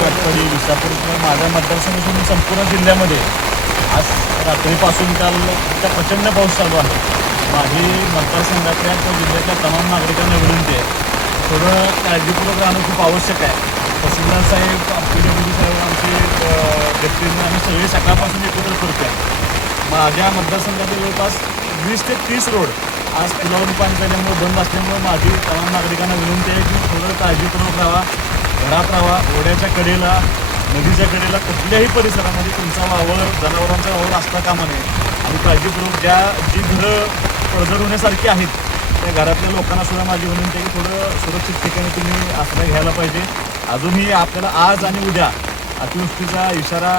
काटपडी विसापूर किंवा माझ्या मतदारसंघातून संपूर्ण जिल्ह्यामध्ये आज रात्रीपासून काल त्या प्रचंड पाऊस चालू आहे. माझी मतदारसंघातल्या त्या जिल्ह्यातल्या तमाम नागरिकांना विनंती आहे. थोडं काळजीपूर्वक राहणं खूप आवश्यक आहे. तहसीलदार साहेब पूजा मोदी साहेब आमचे व्यक्तींना आम्ही सगळे सकाळपासून एकत्र करतो आहे माझ्या मतदारसंघातील जवळपास वीस ते तीस रोड आज पुलावरून पाणी झाल्यामुळे बंद असल्यामुळे माझी तमाम नागरिकांना विनंती आहे की थोडं काळजीपूर्वक राहा. घरात राहा. ओढ्याच्या कडेला नदीच्या कडेला कुठल्याही परिसरामध्ये तुमचा वावर जनावरांचा वावर असता कामा नये आणि काळजीपूर्वक ज्या जी घरं पडझड होण्यासारखी आहेत त्या घरातल्या लोकांना सुद्धा माझी विनंती आहे की थोडं सुरक्षित ठिकाणी तुम्ही आश्रय घ्यायला पाहिजे. अजूनही आपल्याला आज आणि उद्या अतिवृष्टीचा इशारा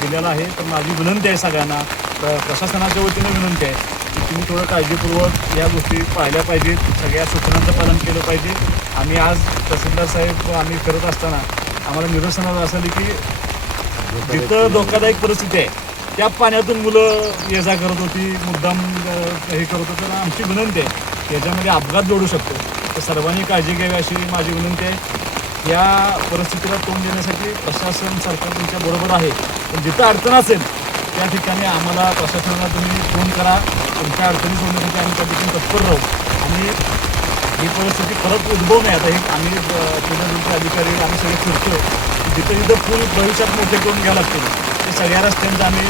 दिलेला आहे. तर माझी विनंती आहे सगळ्यांना तर प्रशासनाच्या वतीने विनंती आहे. तुम्ही थोडं काळजीपूर्वक या गोष्टी पाहिल्या पाहिजेत. सगळ्या सूचनांचं पालन केलं पाहिजे. आम्ही आज तहसीलदार साहेब आम्ही करत असताना आम्हाला निदर्शनात असं की जिथं धोकादायक परिस्थिती आहे त्या पाण्यातून मुलं ये जा करत होती मुद्दाम हे करत होतं. तर आमची विनंती आहे याच्यामध्ये अपघात जोडू शकतो. तर सर्वांनी काळजी घ्यावी अशी माझी विनंती आहे. या परिस्थितीला तोंड देण्यासाठी प्रशासन सरकार तुमच्या बरोबर आहे. पण जिथं अडचण असेल त्या ठिकाणी आम्हाला प्रशासनाला तुम्ही फोन करा. तुमच्या अडचणी सोडण्यासाठी आम्ही त्या ठिकाणी तत्पर राहू. आणि ही परिस्थिती परत उद्भवू नये. आता हे आम्ही पुण्याचे अधिकारी आम्ही सगळे फिरतो जिथं जिथं पूल भविष्यात मोठे करून घ्यावं लागतील ते सगळ्या रस्त्यांचं आम्ही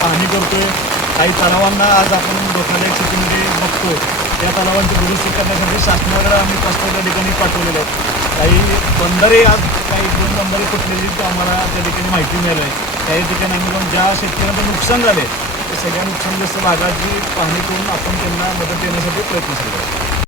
पाहणी पाहणी आहे काही तलावांना आज आपण धोकादायक स्थितीमध्ये बघतो त्या तलावांची दुरुस्ती करण्यासाठी शासनाकडे आम्ही प्रस्ताव त्या ठिकाणी पाठवलेले आहेत काही बंदरे आज काही दोन बंदरे फुटलेली तर आम्हाला त्या ठिकाणी माहिती मिळाली आहे. काही ठिकाणी आम्ही जाऊन ज्या शेतकऱ्यांचं नुकसान झाले ते सगळ्या नुकसानग्रस्त भागाची पाहणी करून आपण त्यांना मदत देण्यासाठी प्रयत्न करतो